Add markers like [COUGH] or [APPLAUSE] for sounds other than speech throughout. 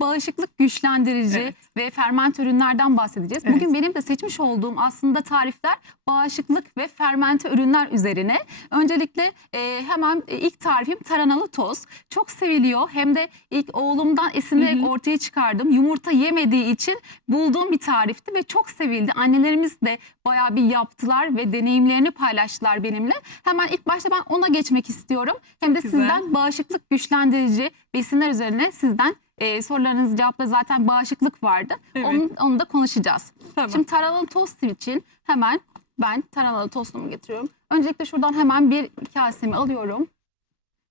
bağışıklık güçlendirici Evet. ve ferment ürünlerden bahsedeceğiz. Evet. Bugün benim de seçmiş olduğum aslında tarifler bağışıklık ve fermente ürünler üzerine. Öncelikle e, hemen e, ilk tarifim tarhanalı toz. Çok seviliyor. Hem de ilk oğlumdan Hı hı. ortaya çıkardım. Yumurta yemediği için bulduğum bir tarifti ve çok sevildi. Annelerimiz de bayağı bir yaptılar ve deneyimlerini paylaştılar benimle. Hemen ilk başta ben ona geçmek istiyorum. Hem de Güzel. sizden bağışıklık güçlendirici besinler üzerine sizden e, sorularınızı cevapla zaten bağışıklık vardı. Evet. Onu, onu da konuşacağız. Tamam. Şimdi tarhanalı tost için hemen ben tarhanalı tostumu getiriyorum. Öncelikle şuradan hemen bir kasemi alıyorum.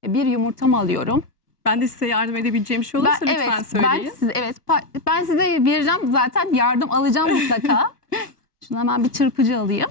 E, Bir yumurtamı alıyorum. ben de size yardım edebileceğim bir şey olursa Ben, lütfen evet, söyleyin. Ben size, evet, ben size vereceğim zaten yardım alacağım mutlaka. [LAUGHS] Şunu hemen bir çırpıcı alayım.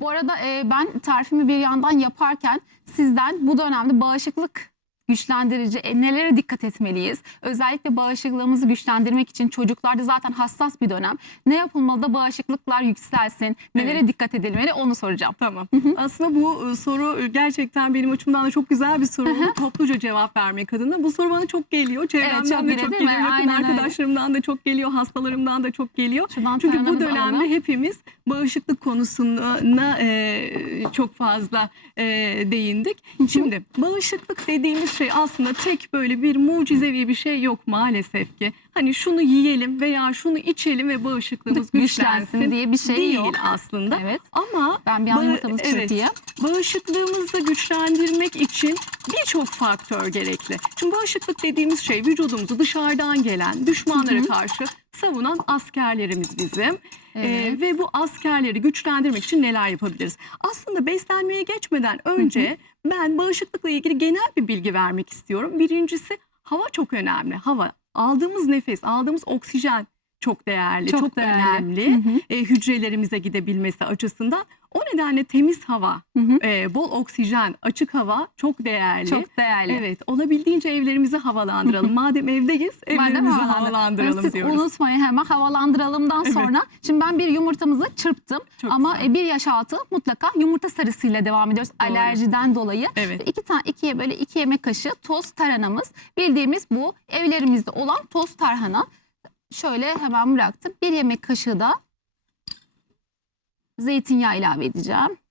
Bu arada e, ben tarifimi bir yandan yaparken sizden bu dönemde bağışıklık güçlendirici e, nelere dikkat etmeliyiz? Özellikle bağışıklığımızı güçlendirmek için çocuklarda zaten hassas bir dönem. Ne yapılmalı da bağışıklıklar yükselsin? Nelere Evet. dikkat edilmeli onu soracağım. Tamam. Aslında bu e, soru e, gerçekten benim açımdan da çok güzel bir soru. oldu. Topluca cevap vermek adına. Bu soru bana çok geliyor. Çevremden çok de çok geliyor. Yakın Aynen öyle. arkadaşlarımdan da çok geliyor. Hastalarımdan da çok geliyor. Şuradan Çünkü bu dönemde alalım. hepimiz bağışıklık konusuna e, çok fazla e, değindik. Şimdi bağışıklık dediğimiz şey aslında tek böyle bir mucizevi bir şey yok maalesef ki. Hani şunu yiyelim veya şunu içelim ve bağışıklığımız Güçlensin güçlensin diye bir şey değil yok. aslında. Evet. Ama Ben bir yumurtamızı evet. Bağışıklığımızı güçlendirmek için birçok faktör gerekli. Çünkü bağışıklık dediğimiz şey vücudumuzu dışarıdan gelen düşmanlara karşı savunan askerlerimiz bizim. Ee, Evet. ve bu askerleri güçlendirmek için neler yapabiliriz? Aslında beslenmeye geçmeden önce ben bağışıklıkla ilgili genel bir bilgi vermek istiyorum. Birincisi hava çok önemli. Hava aldığımız nefes, aldığımız oksijen çok değerli, çok, Çok değerli. önemli. Hı hı. E, hücrelerimize gidebilmesi açısından. O nedenle temiz hava, Hı hı. e, bol oksijen, açık hava çok değerli. Çok değerli. Evet, olabildiğince evlerimizi havalandıralım. [LAUGHS] Madem evdeyiz, evlerimizi havalandır- havalandıralım Siz diyoruz. unutmayın hemen havalandıralımdan Evet. sonra. Şimdi ben bir yumurtamızı çırptım Çok ama güzel. e, bir yaş altı mutlaka yumurta sarısıyla devam ediyoruz Doğru. alerjiden dolayı. Evet. İki tane ikiye böyle iki yemek kaşığı toz tarhanamız. Bildiğimiz bu evlerimizde olan toz tarhana. Şöyle hemen bıraktım. Bir yemek kaşığı da zeytinyağı ilave edeceğim.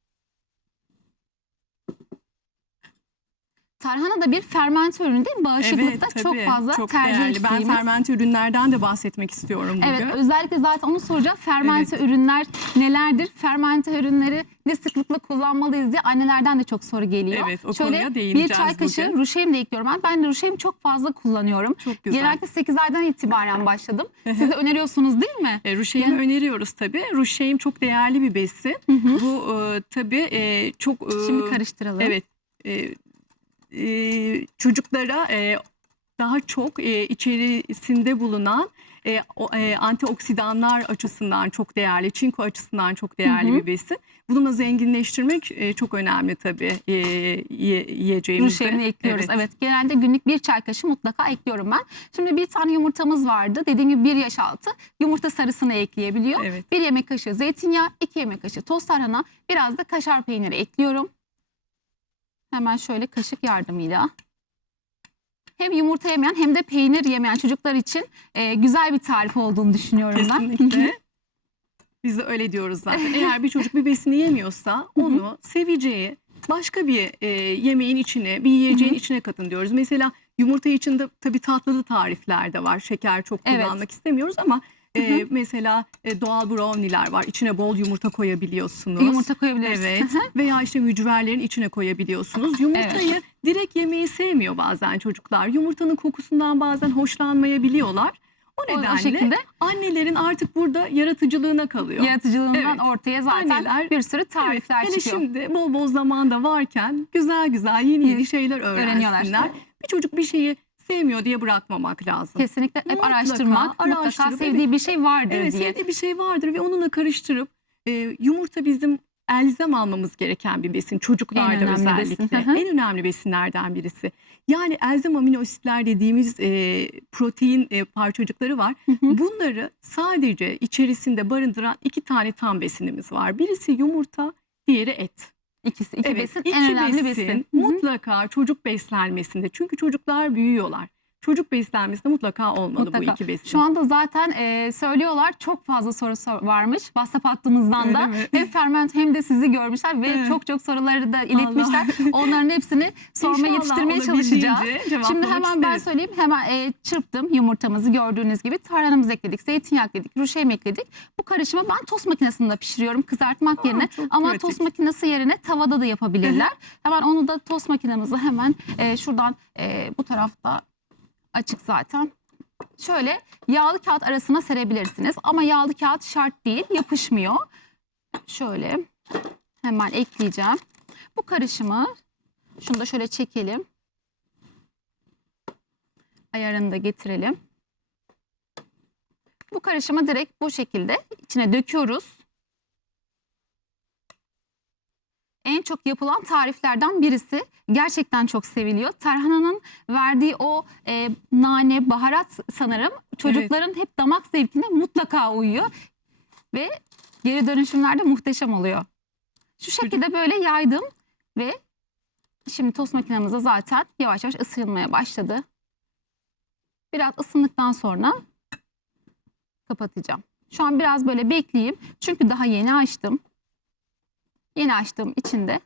Tarhana da bir fermente ürünü değil? Bağışıklıkta çok tabii, fazla çok tercih değerli. Ben ettiğimiz. fermente ürünlerden de bahsetmek istiyorum bugün. Evet özellikle zaten onu soracağım. Fermente ürünler nelerdir? Fermente ürünleri ne sıklıkla kullanmalıyız diye annelerden de çok soru geliyor. Evet, o Şöyle konuya bir değineceğiz çay kaşığı bugün. ruşeym de ekliyorum ben. Ben de ruşeym çok fazla kullanıyorum. Çok güzel. Genellikle 8 aydan itibaren başladım. Hı hı. Siz de öneriyorsunuz değil mi? E, Ruşeym'i Yani- öneriyoruz tabii. Ruşeym çok değerli bir besin. Bu e, tabii e, çok... e, Şimdi karıştıralım. Evet. e, e, çocuklara e, daha çok e, içerisinde bulunan e, o, e, antioksidanlar açısından çok değerli, çinko açısından çok değerli Hı hı. bir besin. Bununla zenginleştirmek e, çok önemli tabii e, ye, yiyeceğimizde. Ruşeymini ekliyoruz. Evet. Genelde günlük bir çay kaşığı mutlaka ekliyorum ben. Şimdi bir tane yumurtamız vardı. Dediğim gibi bir yaş altı. Yumurta sarısını ekleyebiliyor. Evet. Bir yemek kaşığı zeytinyağı, iki yemek kaşığı toz tarhana, biraz da kaşar peyniri ekliyorum. Hemen şöyle kaşık yardımıyla. Hem yumurta yemeyen hem de peynir yemeyen çocuklar için e, güzel bir tarif olduğunu düşünüyorum ben. Kesinlikle. [LAUGHS] Biz de öyle diyoruz zaten. Eğer bir çocuk bir besini yemiyorsa onu seveceği başka bir e, yemeğin içine, bir yiyeceğin içine katın diyoruz. Mesela yumurta içinde tabii tatlılı tarifler de var. Şeker çok Evet. kullanmak istemiyoruz ama e, mesela e, doğal brownie'ler var. İçine bol yumurta koyabiliyorsunuz. Yumurta koyabiliriz. Evet. Veya işte mücverlerin içine koyabiliyorsunuz. Yumurtayı direkt yemeyi sevmiyor bazen çocuklar. Yumurtanın kokusundan bazen hoşlanmayabiliyorlar. O O- o nedenle şekilde annelerin artık burada yaratıcılığına kalıyor. Yaratıcılığından Evet. ortaya zaten Anneler- bir sürü tarifler hele çıkıyor. şimdi bol bol zamanda varken güzel güzel yeni yeni şeyler Öğreniyorlar. öğrensinler. Bir çocuk bir şeyi sevmiyor diye bırakmamak lazım. Kesinlikle hep Mutlaka araştırmak, mutlaka sevdiği bir şey vardır Evet diye. sevdiği bir şey vardır ve onunla karıştırıp e, yumurta bizim elzem almamız gereken bir besin. Çocuklarda En besin. özellikle. Hı. en önemli besinlerden birisi. Yani elzem amino asitler dediğimiz e, protein e, parçacıkları var. Hı hı. Bunları sadece içerisinde barındıran iki tane tam besinimiz var. Birisi yumurta, diğeri et. İkisi, iki Evet, besin iki en önemli besin besin. Mutlaka çocuk beslenmesinde. Çünkü çocuklar büyüyorlar. Çocuk beslenmesinde mutlaka olmalı bu Mutlaka. iki besin. Şu anda zaten e, söylüyorlar çok fazla soru sor- varmış WhatsApp hattımızdan da. Öyle mi? Hem Ferment hem de sizi görmüşler ve Evet. çok çok soruları da iletmişler. [LAUGHS] Onların hepsini sormaya yetiştirmeye çalışacağız. Şimdi hemen ben isteriz. söyleyeyim. Hemen e, çırptım yumurtamızı gördüğünüz gibi. Tarhanamızı ekledik, zeytinyağı ekledik, ruşem ekledik. Bu karışımı ben tost makinesinde pişiriyorum kızartmak Aa, yerine. Ama pratik. tost makinesi yerine tavada da yapabilirler. hemen onu da tost makinemizi hemen e, şuradan e, bu tarafta açık zaten. Şöyle yağlı kağıt arasına serebilirsiniz. Ama yağlı kağıt şart değil, yapışmıyor. Şöyle hemen ekleyeceğim. Bu karışımı şunu da şöyle çekelim. Ayarını da getirelim. Bu karışımı direkt bu şekilde içine döküyoruz. En çok yapılan tariflerden birisi. Gerçekten çok seviliyor. Tarhananın verdiği o e, nane, baharat sanırım çocukların hep damak zevkine mutlaka uyuyor. Ve geri dönüşümlerde muhteşem oluyor. Şu şekilde böyle yaydım ve şimdi tost makinamızda zaten yavaş yavaş ısınmaya başladı. Biraz ısındıktan sonra kapatacağım. Şu an biraz böyle bekleyeyim. Çünkü daha yeni açtım. Yeni açtığım için de.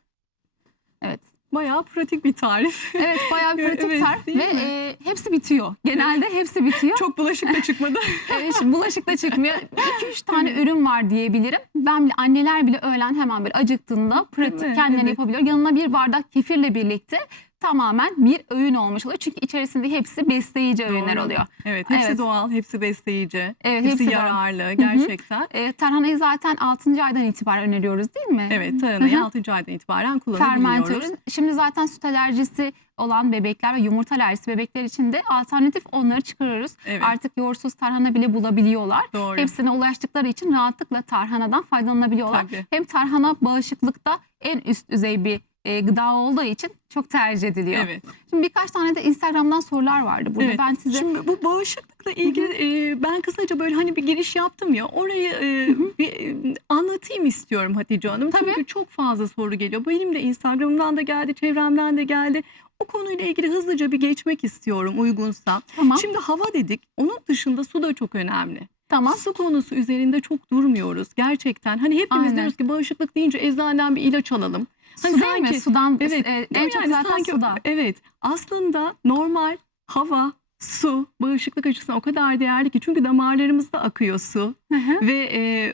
Evet. Bayağı pratik bir tarif. Evet bayağı bir [LAUGHS] pratik Evet, tarif ve mi? e, hepsi bitiyor. Genelde hepsi bitiyor. Çok bulaşık da çıkmadı. [LAUGHS] Evet, bulaşık da çıkmıyor. 2-3 tane ürün var diyebilirim. Ben bile anneler bile öğlen hemen böyle acıktığında pratik kendileri Evet. yapabiliyor. Yanına bir bardak kefirle birlikte tamamen bir öğün olmuş oluyor. Çünkü içerisinde hepsi besleyici öğünler Doğru. oluyor. Evet, hepsi Evet. doğal, hepsi besleyici, Evet, hepsi, hepsi doğal. yararlı gerçekten. E, tarhanayı zaten 6. aydan itibaren öneriyoruz değil mi? Evet, tarhanayı Hı hı. 6. aydan itibaren kullanabiliyoruz. ürün. Şimdi zaten süt alerjisi olan bebekler ve yumurta alerjisi bebekler için de alternatif onları çıkarıyoruz. Evet. Artık yoğurtsuz tarhana bile bulabiliyorlar. Doğru. Hepsine ulaştıkları için rahatlıkla tarhanadan faydalanabiliyorlar. Tabii. Hem tarhana bağışıklıkta en üst düzey bir e, gıda olduğu için çok tercih ediliyor. Evet. Şimdi birkaç tane de Instagram'dan sorular vardı burada. Evet. Ben size Şimdi bu bağışıklıkla ilgili e, ben kısaca böyle hani bir giriş yaptım ya orayı e, bir e, anlatayım istiyorum Hatice Hanım. Tabii. Çünkü çok fazla soru geliyor. Benim de Instagram'dan da geldi, çevremden de geldi. O konuyla ilgili hızlıca bir geçmek istiyorum uygunsa. tamam Şimdi hava dedik. Onun dışında su da çok önemli. tamam Su konusu üzerinde çok durmuyoruz gerçekten. Hani hepimiz Aynen. diyoruz ki bağışıklık deyince eczaneden bir ilaç alalım. Su Hani mi? sanki- Sudan Evet. e, en mi? çok Yani zaten sanki- suda. Evet. Aslında normal hava, su bağışıklık açısından o kadar değerli ki çünkü damarlarımızda akıyor su Hı hı. ve e,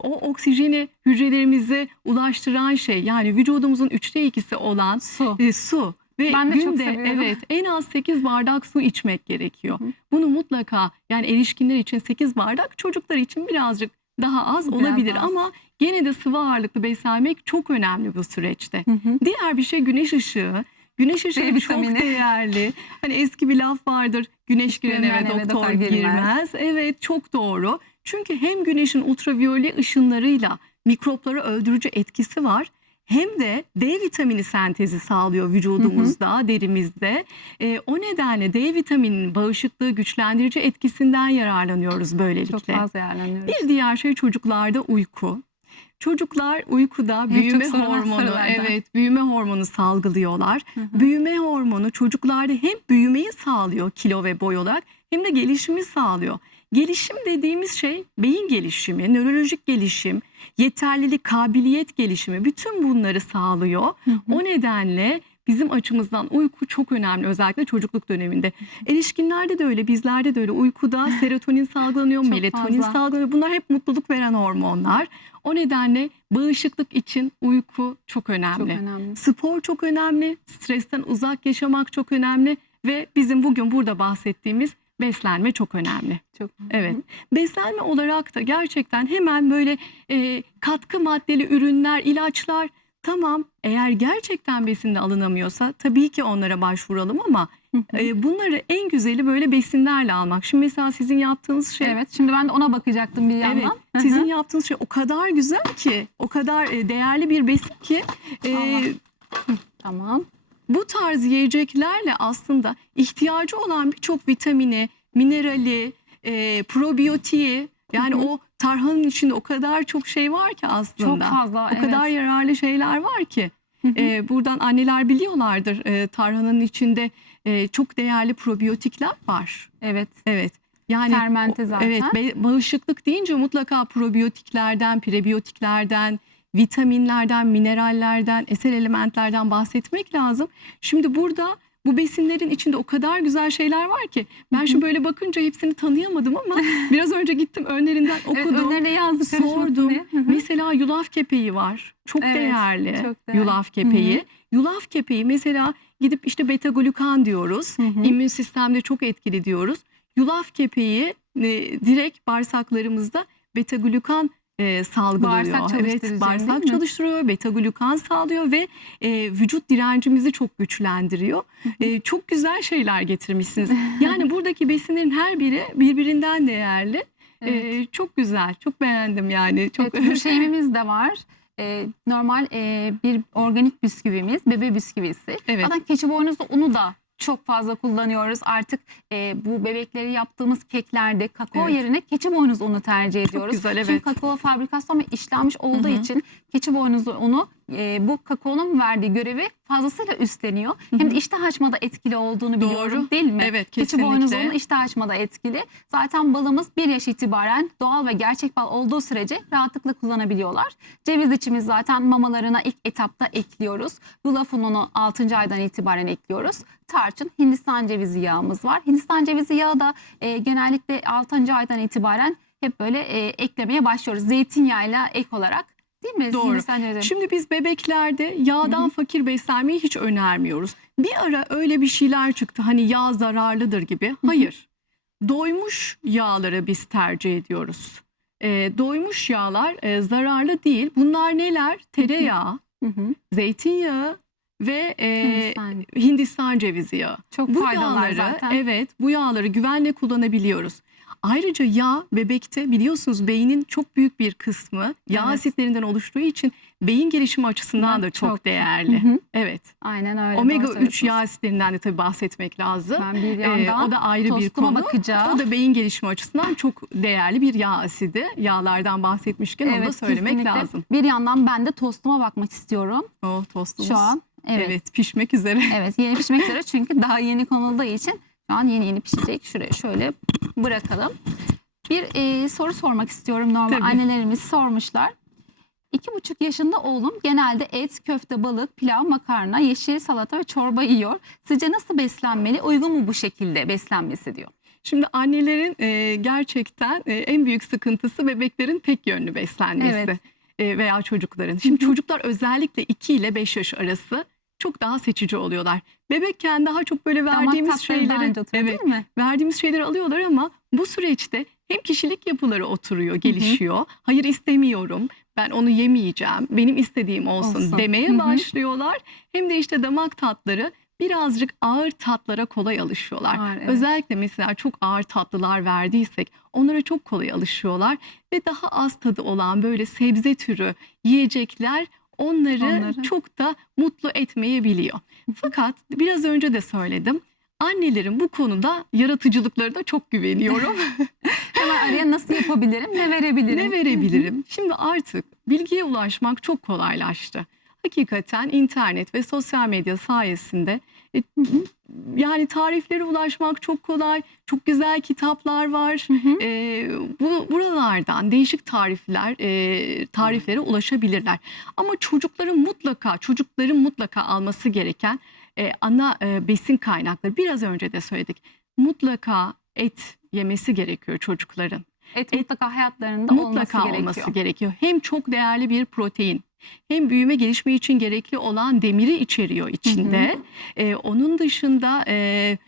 o oksijeni hücrelerimize ulaştıran şey yani vücudumuzun üçte ikisi olan Su. e, su ve Ben de çok günde seviyorum. evet en az 8 bardak su içmek gerekiyor. Hı. Bunu mutlaka yani erişkinler için 8 bardak çocuklar için birazcık daha az Biraz olabilir az. ama gene de sıvı ağırlıklı beslenmek çok önemli bu süreçte. Hı hı. Diğer bir şey güneş ışığı. Güneş ışığı D çok değerli. Hani eski bir laf vardır. Güneş giren eve doktor doktor girmez. girmez. Evet çok doğru. Çünkü hem güneşin ultraviyole ışınlarıyla mikropları öldürücü etkisi var. Hem de D vitamini sentezi sağlıyor vücudumuzda, derimizde. Ee, o nedenle D vitamininin bağışıklığı güçlendirici etkisinden yararlanıyoruz böylelikle. Çok fazla yerleniyoruz. Bir diğer şey çocuklarda uyku. Çocuklar uykuda büyüme sorulan hormonu, evet büyüme hormonu salgılıyorlar. Hı hı. Büyüme hormonu çocuklarda hem büyümeyi sağlıyor kilo ve boy olarak hem de gelişimi sağlıyor. Gelişim dediğimiz şey beyin gelişimi, nörolojik gelişim, yeterlilik, kabiliyet gelişimi bütün bunları sağlıyor. Hı hı. O nedenle bizim açımızdan uyku çok önemli özellikle çocukluk döneminde. Erişkinlerde de öyle, bizlerde de öyle. Uykuda serotonin salgılanıyor, Çok melatonin fazla. salgılanıyor. Bunlar hep mutluluk veren hormonlar. O nedenle bağışıklık için uyku çok önemli. Çok önemli. Spor çok önemli, stresten uzak yaşamak çok önemli ve bizim bugün burada bahsettiğimiz beslenme çok önemli. Çok. Evet. Beslenme olarak da gerçekten hemen böyle e, katkı maddeli ürünler, ilaçlar tamam eğer gerçekten besinde alınamıyorsa tabii ki onlara başvuralım ama e, bunları en güzeli böyle besinlerle almak. Şimdi mesela sizin yaptığınız şey Evet şimdi ben de ona bakacaktım bir Evet, yandan. Hı hı. sizin yaptığınız şey o kadar güzel ki, o kadar değerli bir besin ki e. Tamam. bu tarz yiyeceklerle aslında ihtiyacı olan birçok vitamini, minerali, e, probiyotiği yani Hı hı. o tarhanın içinde o kadar çok şey var ki aslında. Çok fazla. O kadar yararlı şeyler var ki. Hı hı. E, buradan anneler biliyorlardır e, tarhananın içinde e, çok değerli probiyotikler var. Evet. Evet. Yani Fermente zaten. Evet, bağışıklık deyince mutlaka probiyotiklerden, prebiyotiklerden, vitaminlerden, minerallerden, eser elementlerden bahsetmek lazım. Şimdi burada bu besinlerin içinde o kadar güzel şeyler var ki ben şu böyle bakınca hepsini tanıyamadım ama [LAUGHS] biraz önce gittim önlerinden Evet, okudum. önlerine yazdık karışmasın Sordum. Mesela yulaf kepeği var. Çok Evet, değerli. çok değerli. Yulaf kepeği. Yulaf kepeği mesela gidip işte beta glukan diyoruz. Hı hı. İmmün sistemde çok etkili diyoruz. Yulaf kepeği e, direkt bağırsaklarımızda beta glukan e, salgılıyor. Bağırsak evet, bağırsak çalıştırıyor, beta glukan sağlıyor ve e, vücut direncimizi çok güçlendiriyor. E, çok güzel şeyler getirmişsiniz. [LAUGHS] Yani buradaki besinlerin her biri birbirinden değerli. Evet. E, çok güzel, çok beğendim yani. Çok Evet, huşeymimiz [LAUGHS] de var. Ee, normal e, bir organik bisküvimiz, bebe bisküvisi. Evet. Zaten keçi boynuzlu unu da çok fazla kullanıyoruz. Artık e, bu bebekleri yaptığımız keklerde kakao Evet. yerine keçi boynuzlu unu tercih ediyoruz. güzel, Çünkü evet. kakao fabrikasyon ve işlenmiş olduğu Hı hı. için keçi boynuzlu unu e, bu kakaonun verdiği görevi fazlasıyla üstleniyor. Hem de iştah açmada etkili olduğunu Doğru. biliyorum değil mi? Evet, Keçi boynuzlu unu iştah açmada etkili. Zaten balımız bir yaş itibaren doğal ve gerçek bal olduğu sürece rahatlıkla kullanabiliyorlar. Ceviz içimiz zaten mamalarına ilk etapta ekliyoruz. Yulaf ununu 6. aydan itibaren ekliyoruz. Tarçın, Hindistan cevizi yağımız var. Hindistan cevizi yağı da e, genellikle 6. aydan itibaren hep böyle e, eklemeye başlıyoruz. Zeytinyağıyla ek olarak değil mi? Doğru. Hindistan. Şimdi biz bebeklerde yağdan fakir beslenmeyi hiç önermiyoruz. Bir ara öyle bir şeyler çıktı hani yağ zararlıdır gibi. Hayır. Doymuş yağları biz tercih ediyoruz. Ee, doymuş yağlar e, zararlı değil. Bunlar neler? Tereyağı, Hı hı. zeytinyağı ve e, Hindistan. Hindistan cevizi yağı. Çok Bu yağları zaten. evet bu yağları güvenle kullanabiliyoruz. Ayrıca yağ bebekte biliyorsunuz beynin çok büyük bir kısmı yağ Evet. asitlerinden oluştuğu için beyin gelişimi açısından da çok, Çok. değerli. Hı hı. Evet. Aynen öyle. Omega 3 söylüyorsunuz. yağ asitlerinden de tabii bahsetmek lazım. Ben bir Ee, yandan o da ayrı bir konu. bakacağım. O da beyin gelişimi açısından çok değerli bir yağ asidi. Yağlardan bahsetmişken onu da söylemek kesinlikle. lazım. Bir yandan ben de tostuma bakmak istiyorum O tostumuz. şu an. Evet. Evet. pişmek üzere. [LAUGHS] Evet yeni pişmek üzere çünkü daha yeni konulduğu için şu an yeni yeni pişecek. Şuraya şöyle bırakalım. Bir e, soru sormak istiyorum. Normal Tabii. annelerimiz sormuşlar. İki buçuk yaşında oğlum genelde et, köfte, balık, pilav, makarna, yeşil salata ve çorba yiyor. Sizce nasıl beslenmeli? Uygun mu bu şekilde beslenmesi diyor. Şimdi annelerin e, gerçekten e, en büyük sıkıntısı bebeklerin tek yönlü beslenmesi Evet. e, veya çocukların. Şimdi çocuklar özellikle 2 ile 5 yaş arası çok daha seçici oluyorlar. Bebekken daha çok böyle verdiğimiz şeyleri evet, değil mi? verdiğimiz şeyleri alıyorlar ama bu süreçte hem kişilik yapıları oturuyor, gelişiyor. Hayır istemiyorum. Ben onu yemeyeceğim. Benim istediğim olsun, Olsun. demeye Hı hı. başlıyorlar. Hem de işte damak tatları birazcık ağır tatlara kolay alışıyorlar. Ağır, evet. Özellikle mesela çok ağır tatlılar verdiysek onlara çok kolay alışıyorlar ve daha az tadı olan böyle sebze türü yiyecekler onları, Onları. çok da mutlu etmeyebiliyor. Fakat biraz önce de söyledim. Annelerin bu konuda yaratıcılıklarına çok güveniyorum. [LAUGHS] Hemen araya nasıl yapabilirim? Ne verebilirim? ne verebilirim? Şimdi artık bilgiye ulaşmak çok kolaylaştı. Hakikaten internet ve sosyal medya sayesinde yani tariflere ulaşmak çok kolay. Çok güzel kitaplar var. Hı hı. E, bu buralardan değişik tarifler e, tariflere ulaşabilirler. Ama çocukların mutlaka çocukların mutlaka alması gereken e, ana e, besin kaynakları biraz önce de söyledik. Mutlaka et yemesi gerekiyor çocukların Et mutlaka hayatlarında mutlaka olması olması gerekiyor. gerekiyor. Hem çok değerli bir protein hem büyüme gelişme için gerekli olan demiri içeriyor içinde. Ee, onun dışında e,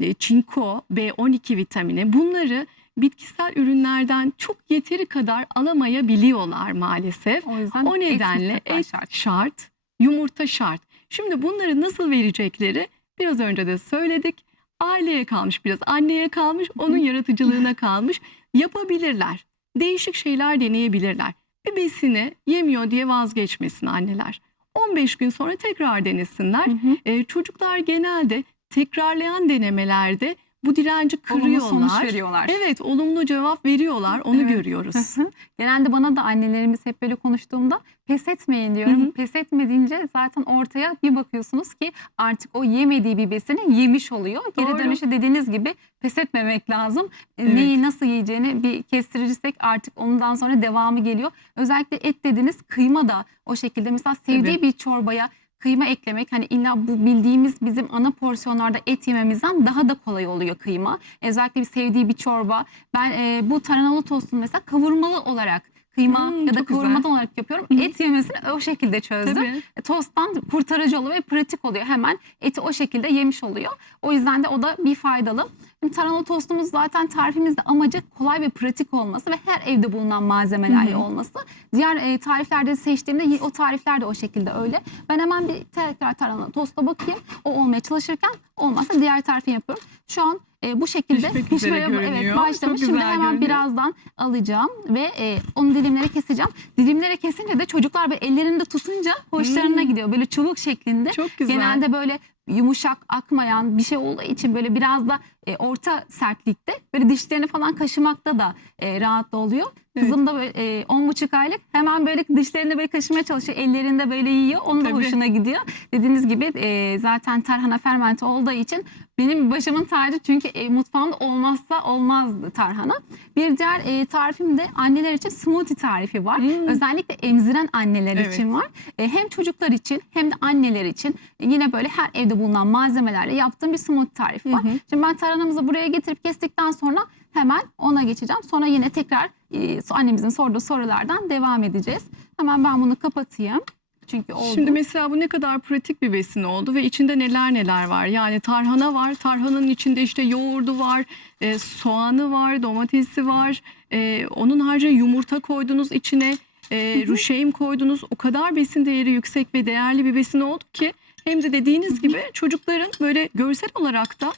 e, çinko, B12 vitamini bunları bitkisel ürünlerden çok yeteri kadar alamayabiliyorlar maalesef. O yüzden O nedenle et, et şart. şart, yumurta şart. Şimdi bunları nasıl verecekleri biraz önce de söyledik. Aileye kalmış biraz, anneye kalmış, onun yaratıcılığına kalmış. Yapabilirler. Değişik şeyler deneyebilirler. Besini yemiyor diye vazgeçmesin anneler. 15 gün sonra tekrar denesinler. Hı hı. Ee, çocuklar genelde tekrarlayan denemelerde bu direnci Olumlu kırıyorlar. sonuç veriyorlar. Evet, olumlu cevap veriyorlar. Onu Evet. görüyoruz. [LAUGHS] Genelde bana da annelerimiz hep böyle konuştuğumda pes etmeyin diyorum. Hı hı. Pes etmediğince zaten ortaya bir bakıyorsunuz ki artık o yemediği bir besini yemiş oluyor. Geri Doğru. dönüşü dediğiniz gibi pes etmemek lazım. E, Evet. Neyi nasıl yiyeceğini bir kestirirsek artık ondan sonra devamı geliyor. Özellikle et dediniz kıyma da o şekilde. Mesela sevdiği Tabii. bir çorbaya kıyma eklemek hani illa bu bildiğimiz bizim ana porsiyonlarda et yememizden daha da kolay oluyor kıyma. Özellikle bir sevdiği bir çorba. Ben e, bu tarhanalı tostunu mesela kavurmalı olarak kıyma Hmm, ya da güzel. kavurmadan olarak yapıyorum. Hı. Et yemesini o şekilde çözdüm. Tabii. E, Tosttan kurtarıcı oluyor ve pratik oluyor. Hemen eti o şekilde yemiş oluyor. O yüzden de o da bir faydalı. Şimdi tarhanalı tostumuz zaten tarifimizde amacı kolay ve pratik olması ve her evde bulunan malzemelerle Hı hı. olması. Diğer e, tariflerde seçtiğimde o tarifler de o şekilde öyle. Ben hemen bir tekrar tarhanalı tosta bakayım. O olmaya çalışırken olmazsa diğer tarifi yapıyorum. Şu an e, bu şekilde Pişmek pişmeye evet, başlamış. Şimdi hemen görünüyor. birazdan alacağım ve e, onu dilimlere keseceğim. Dilimlere kesince de çocuklar böyle ellerinde tutunca hoşlarına Hmm. gidiyor. Böyle çubuk şeklinde. Çok güzel. Genelde böyle yumuşak akmayan bir şey olduğu için böyle biraz da e, orta sertlikte böyle dişlerini falan kaşımakta da e, rahatlı oluyor. Evet. Kızım da böyle e, on buçuk aylık hemen böyle dişlerini böyle kaşımaya çalışıyor. Ellerinde böyle yiyor. Onun da Tabii. hoşuna gidiyor. Dediğiniz gibi e, zaten tarhana fermente olduğu için benim başımın tacı çünkü e, mutfağımda olmazsa olmazdı tarhana. Bir diğer e, tarifim de anneler için smoothie tarifi var. Hmm. Özellikle emziren anneler Evet. için var. E, hem çocuklar için hem de anneler için yine böyle her evde bulunan malzemelerle yaptığım bir smoothie tarifi var. Hı hı. Şimdi ben tarhanamızı buraya getirip kestikten sonra hemen ona geçeceğim. Sonra yine tekrar e, annemizin sorduğu sorulardan devam edeceğiz. Hemen ben bunu kapatayım. Çünkü oldu. Şimdi mesela bu ne kadar pratik bir besin oldu ve içinde neler neler var. Yani tarhana var, tarhananın içinde işte yoğurdu var, e, soğanı var, domatesi var. E, onun haricinde yumurta koydunuz içine, e, ruşeym koydunuz. O kadar besin değeri yüksek ve değerli bir besin oldu ki hem de dediğiniz gibi çocukların böyle görsel olarak da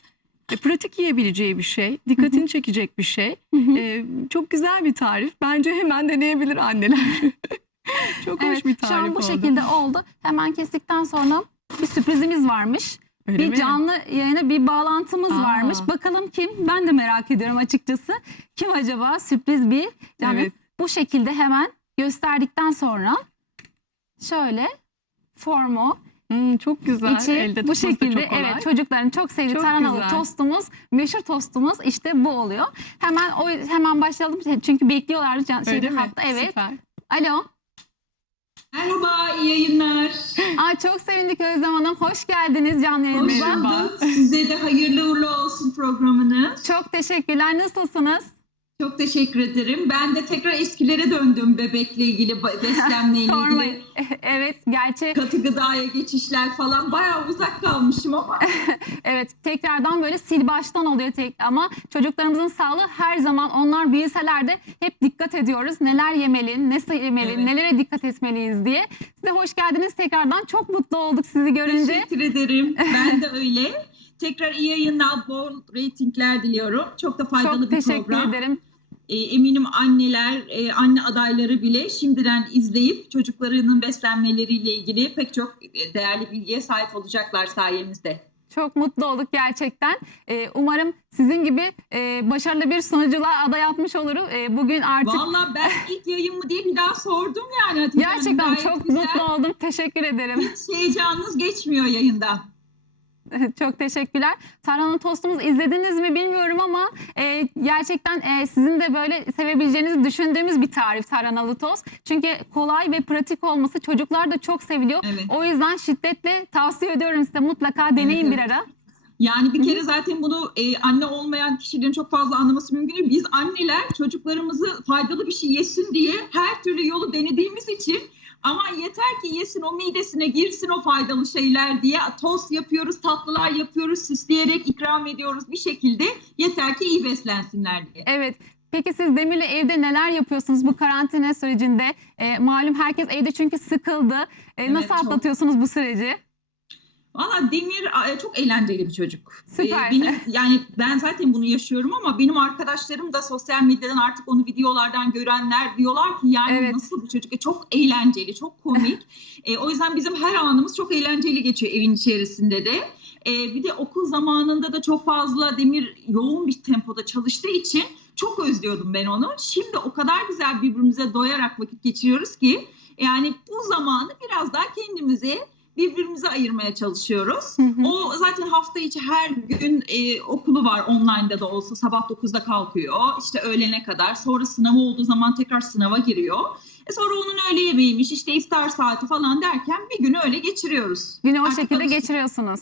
e, pratik yiyebileceği bir şey, dikkatini çekecek bir şey. Hı hı. E, çok güzel bir tarif. Bence hemen deneyebilir anneler. [LAUGHS] çok hoş Evet, bir şu tarif an bu oldu. şekilde oldu. Hemen kestikten sonra bir sürprizimiz varmış. Öyle bir mi? canlı yayına bir bağlantımız Aa. varmış. Bakalım kim? Ben de merak ediyorum açıkçası. Kim acaba? Sürpriz bir. Yani Evet. bu şekilde hemen gösterdikten sonra şöyle formu Hmm, çok güzel. içi Elde bu şekilde evet çocukların çok sevdiği Çok tarhanalı güzel. tostumuz, meşhur tostumuz işte bu oluyor. Hemen o hemen başlayalım çünkü bekliyorlar can şeyde mi? hatta evet. Süper. Alo. Merhaba, iyi yayınlar. Aa, çok sevindik Özlem Hanım. Hoş geldiniz canlı Hoş yayınımıza. Merhaba. bulduk. Size de hayırlı uğurlu olsun programınız. Çok teşekkürler. Nasılsınız? Çok teşekkür ederim. Ben de tekrar eskilere döndüm bebekle ilgili, [LAUGHS] beslenmeyle Sormayın. ilgili. [LAUGHS] evet, gerçi Katı gıdaya geçişler falan bayağı uzak kalmışım ama. [LAUGHS] evet tekrardan böyle sil baştan oluyor tek ama çocuklarımızın sağlığı her zaman onlar büyüseler de hep dikkat ediyoruz. Neler yemeli, nasıl yemeli, Evet. nelere dikkat etmeliyiz diye. Size hoş geldiniz tekrardan. Çok mutlu olduk sizi görünce. Teşekkür ederim. Ben de öyle. Tekrar iyi yayınlar, bol reytingler diliyorum. Çok da faydalı Çok bir teşekkür program. ederim. E, eminim anneler, e, anne adayları bile şimdiden izleyip çocuklarının beslenmeleriyle ilgili pek çok e, değerli bilgiye sahip olacaklar sayenizde. Çok mutlu olduk gerçekten. Ee, umarım sizin gibi e, başarılı bir sunuculuğa aday atmış olurum. Ee, bugün artık Vallahi ben [LAUGHS] ilk yayın mı diye bir daha sordum yani Hatice Hanım. gerçekten Gayet çok güzel. mutlu oldum. Teşekkür ederim. Hiç heyecanınız geçmiyor yayında. [LAUGHS] Çok teşekkürler. Tarhanalı tostumuz izlediniz mi bilmiyorum ama e, gerçekten e, sizin de böyle sevebileceğinizi düşündüğümüz bir tarif tarhanalı tost. Çünkü kolay ve pratik olması çocuklar da çok seviliyor. Evet. O yüzden şiddetle tavsiye ediyorum size mutlaka deneyin Evet, bir ara. Yani bir kere zaten bunu e, anne olmayan kişilerin çok fazla anlaması mümkün değil. Biz anneler çocuklarımızı faydalı bir şey yesin diye her türlü yolu denediğimiz için ama yeter ki yesin o midesine girsin o faydalı şeyler diye tost yapıyoruz, tatlılar yapıyoruz, süsleyerek ikram ediyoruz bir şekilde yeter ki iyi beslensinler diye. Evet. Peki siz Demir'le evde neler yapıyorsunuz bu karantina sürecinde? E, malum herkes evde çünkü sıkıldı. E, Evet, nasıl çok. atlatıyorsunuz bu süreci? Valla Demir e, çok eğlenceli bir çocuk. Süper. E, benim yani ben zaten bunu yaşıyorum ama benim arkadaşlarım da sosyal medyadan artık onu videolardan görenler diyorlar ki yani Evet. nasıl bir çocuk? E, çok eğlenceli, çok komik. E, o yüzden bizim her anımız çok eğlenceli geçiyor evin içerisinde de. E, bir de okul zamanında da çok fazla Demir yoğun bir tempoda çalıştığı için çok özlüyordum ben onu. Şimdi o kadar güzel birbirimize doyarak vakit geçiriyoruz ki yani bu zamanı biraz daha kendimize birbirimize ayırmaya çalışıyoruz. Hı hı. O zaten hafta içi her gün e, okulu var online'da da olsa sabah 9'da kalkıyor. İşte öğlene kadar. Sonra sınavı olduğu zaman tekrar sınava giriyor. E sonra onun öğle yemeğiymiş işte iftar saati falan derken bir günü öyle geçiriyoruz. Günü o Artık şekilde alıştık. geçiriyorsunuz.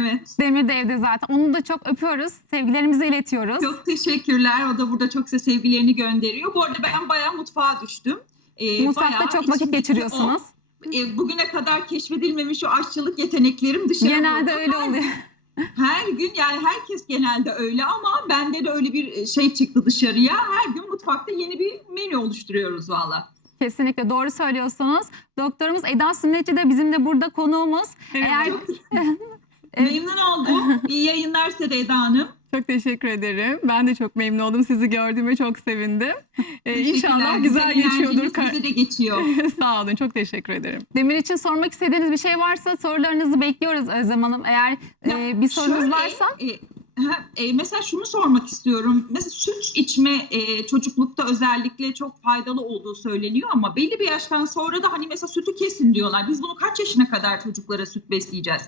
Evet. Demir de evde zaten. Onu da çok öpüyoruz. Sevgilerimizi iletiyoruz. Çok teşekkürler. O da burada çok size sevgilerini gönderiyor. Bu arada ben bayağı mutfağa düştüm. E, Mutfakta çok vakit geçiriyorsunuz. o, e, bugüne kadar keşfedilmemiş o aşçılık yeteneklerim dışarı Genelde öyle oluyor. Her gün yani herkes genelde öyle ama bende de öyle bir şey çıktı dışarıya. Her gün mutfakta yeni bir menü oluşturuyoruz valla. Kesinlikle doğru söylüyorsunuz. Doktorumuz Eda Sünnetçi de bizim de burada konuğumuz. Eğer Çok Evet. [LAUGHS] memnun oldum. İyi yayınlar size de Eda Hanım. Çok teşekkür ederim. Ben de çok memnun oldum. Sizi gördüğüme çok sevindim. [LAUGHS] Ee, inşallah güzel geçiyordur. enerjiniz Bize de [LAUGHS] geçiyor. Sağ olun. Çok teşekkür ederim. Demir için sormak istediğiniz bir şey varsa sorularınızı bekliyoruz Özlem Hanım. Eğer Ya, e, bir sorunuz Şöyle, varsa e, e, mesela şunu sormak istiyorum. Mesela süt içme e, çocuklukta özellikle çok faydalı olduğu söyleniyor ama belli bir yaştan sonra da hani mesela sütü kesin diyorlar. Biz bunu kaç yaşına kadar çocuklara süt besleyeceğiz?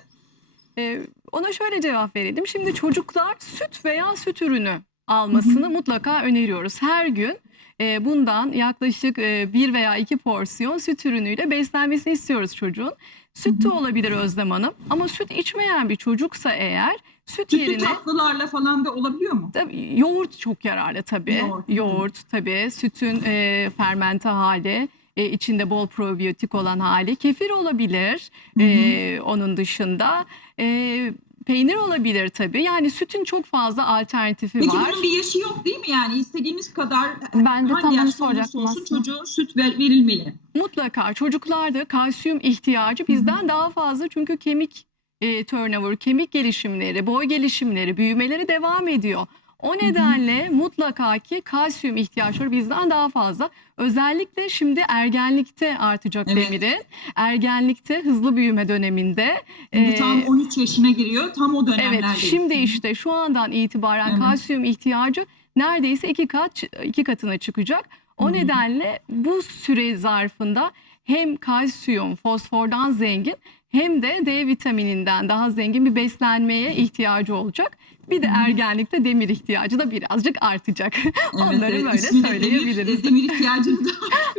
Ee, ona şöyle cevap verelim. Şimdi çocuklar süt veya süt ürünü almasını mutlaka öneriyoruz. Her gün e, bundan yaklaşık e, bir veya iki porsiyon süt ürünüyle beslenmesini istiyoruz çocuğun. Süt de olabilir Özlem Hanım ama süt içmeyen bir çocuksa eğer süt Sütlü yerine tatlılarla falan da olabiliyor mu? Tabii, yoğurt çok yararlı tabii. Yoğurt, Yoğurt, tabii. Sütün e, fermente hali, e, içinde bol probiyotik olan hali. Kefir olabilir e, onun dışında. E, peynir olabilir tabii. Yani sütün çok fazla alternatifi Peki var. bunun bir yaşı yok değil mi? Yani istediğimiz kadar Ben de tam onu soracaktım olsun çocuğa süt ver- verilmeli. Mutlaka çocuklarda kalsiyum ihtiyacı bizden daha fazla çünkü kemik e, turnover, kemik gelişimleri, boy gelişimleri, büyümeleri devam ediyor. O nedenle mutlaka ki kalsiyum ihtiyaçları bizden daha fazla. Özellikle şimdi ergenlikte artacak Evet. demirin. Ergenlikte hızlı büyüme döneminde. Şimdi e, tam 13 yaşına giriyor. Tam o Evet dönemlerdeyiz. şimdi işte şu andan itibaren Evet. kalsiyum ihtiyacı neredeyse iki kat iki katına çıkacak. O hı. nedenle bu süre zarfında hem kalsiyum, fosfordan zengin hem de D vitamininden daha zengin bir beslenmeye ihtiyacı olacak. Bir de ergenlikte demir ihtiyacı da birazcık artacak. Onları böyle ismine söyleyebiliriz. Demir, demir ihtiyacını da.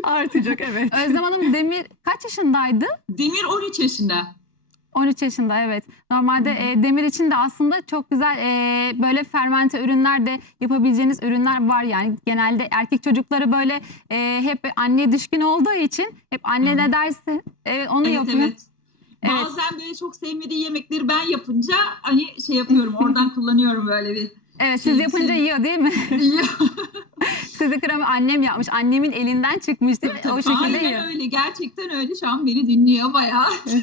artacak evet. Özlem Hanım Demir kaç yaşındaydı? Demir 13 yaşında. 13 yaşında evet. Normalde e, demir için de aslında çok güzel e, böyle fermente ürünler de yapabileceğiniz ürünler var yani. Genelde erkek çocukları böyle e, hep anne düşkün olduğu için hep anne ne derse evet, onu evet yapıyor. evet. Evet. Bazen böyle çok sevmediği yemekleri ben yapınca hani şey yapıyorum oradan [LAUGHS] kullanıyorum böyle bir. Evet siz Siz- yapınca yiyor değil mi? [LAUGHS] Sizi kremi annem yapmış. Annemin elinden çıkmış değil mi? O şekilde Aynen yiyor. öyle gerçekten öyle şu an beni dinliyor bayağı. [LAUGHS]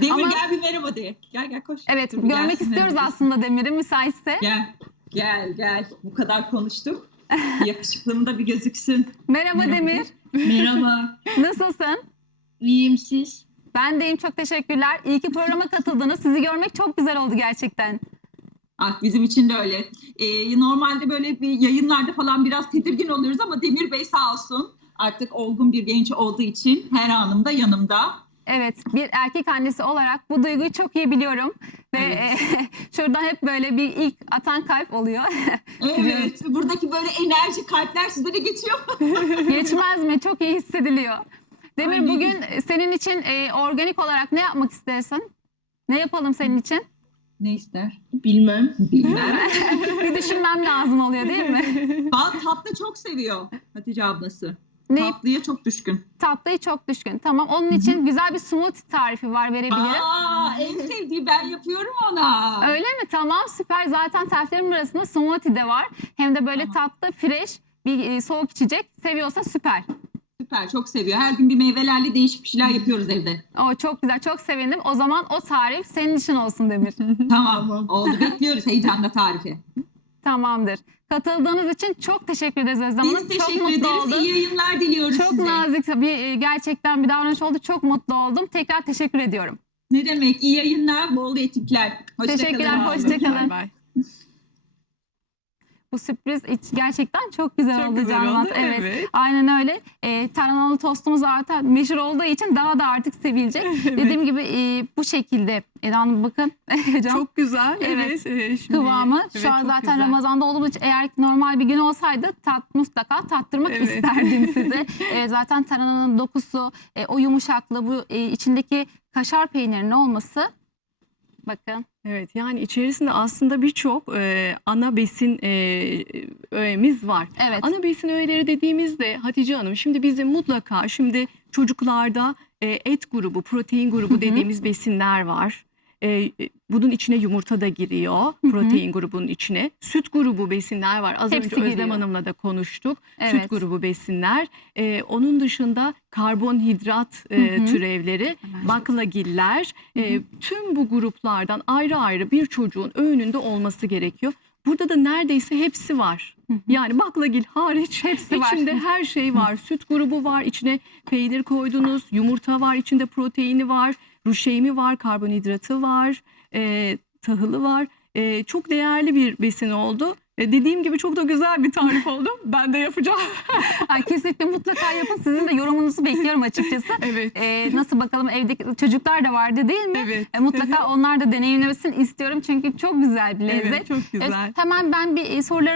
Demir Ama- gel bir merhaba de. Gel gel koş. Evet Dur görmek gelsin istiyoruz aslında Demir'i müsaitse. Gel gel gel bu kadar konuştuk. Yakışıklım da bir gözüksün. Merhaba Merhaba. Demir. Merhaba, Nasılsın? İyiyim siz? Ben deyim çok teşekkürler. İyi ki programa katıldınız. Sizi görmek çok güzel oldu gerçekten. Ah bizim için de öyle. Ee, normalde böyle bir yayınlarda falan biraz tedirgin oluyoruz ama Demir Bey sağ olsun artık olgun bir genç olduğu için her anımda yanımda. Evet bir erkek annesi olarak bu duyguyu çok iyi biliyorum. Ve Evet. e, [LAUGHS] şuradan hep böyle bir ilk atan kalp oluyor. [LAUGHS] Evet buradaki böyle enerji kalpler size de geçiyor. Geçmez mi? Çok iyi hissediliyor. Demir Ay, ne bugün senin için e, organik olarak ne yapmak istersin? Ne yapalım senin için? Ne ister? Bilmem. Bilmem. [LAUGHS] Bir düşünmem lazım oluyor değil mi? [LAUGHS] Tatlı çok seviyor Hatice ablası. Ne Tatlıya çok düşkün. tatlıyı çok düşkün. Tamam onun için güzel bir smoothie tarifi var verebilirim. Aa, en [LAUGHS] sevdiği ben yapıyorum ona. Öyle mi? Tamam süper. Zaten tariflerim arasında smoothie de var. Hem de böyle Tamam. tatlı, fresh bir e, soğuk içecek. Seviyorsa süper. Süper çok seviyor. Her gün bir meyvelerle değişik bir şeyler yapıyoruz evde. O çok güzel. Çok sevindim. O zaman o tarif senin için olsun Demir. [LAUGHS] Tamam oldu bekliyoruz heyecanla tarifi. Tamamdır. Katıldığınız için çok teşekkür ederiz Özlem Hanım. Biz Çok teşekkür mutlu ederiz. oldum. İyi yayınlar diliyoruz Çok size. nazik tabii e, gerçekten bir davranış oldu. Çok mutlu oldum. Tekrar teşekkür ediyorum. Ne demek? İyi yayınlar, bol etikler. Hoşça Teşekkürler, kalın. hoşça kalın. Bay bay. Bu sürpriz gerçekten çok güzel Çok oldu güzel oldu, Evet. evet. Aynen öyle. E, tarhanalı tostumuz zaten meşhur olduğu için daha da artık sevilecek. [LAUGHS] Dediğim gibi e, bu şekilde. Eda Hanım bakın. [LAUGHS] Çok güzel. Evet. Evet. şimdi- kıvamı. Evet, Şu an zaten güzel. Ramazan'da olduğumuz için eğer normal bir gün olsaydı tat mutlaka tattırmak Evet. isterdim size. [LAUGHS] E, zaten tarhananın dokusu, e, o yumuşaklığı, bu e, içindeki kaşar peynirinin olması. Bakın. Evet yani içerisinde aslında birçok e, ana besin e, öğemiz var. Evet. Ana besin öğeleri dediğimizde Hatice Hanım şimdi bizim mutlaka şimdi çocuklarda e, et grubu, protein Hı hı. grubu dediğimiz besinler var. E, e, bunun içine yumurta da giriyor hı. protein grubunun içine. Süt grubu besinler var. Az Hepsi önce Özlem giriyor. Hanım'la da konuştuk. Evet. Süt grubu besinler. E, onun dışında karbonhidrat e, Hı hı. türevleri, Hemen baklagiller. Hı hı. e, tüm bu gruplardan ayrı ayrı bir çocuğun öğününde olması gerekiyor. Burada da neredeyse hepsi var. Hı hı. Yani baklagil hariç Hepsi var. içinde her şey var. Süt grubu var, içine peynir koydunuz, yumurta var, içinde proteini var, ruşeymi var, karbonhidratı var, e, tahılı var. E, çok değerli bir besin oldu. E, dediğim gibi çok da güzel bir tarif oldu. [LAUGHS] Ben de yapacağım. [LAUGHS] Ay, kesinlikle mutlaka yapın. Sizin de yorumunuzu bekliyorum açıkçası. [LAUGHS] evet. E, nasıl bakalım evdeki çocuklar da vardı değil mi? Evet. E, mutlaka onlar da deneyimlemesin istiyorum çünkü çok güzel bir lezzet. Evet, çok güzel. Evet, hemen ben bir e, soruları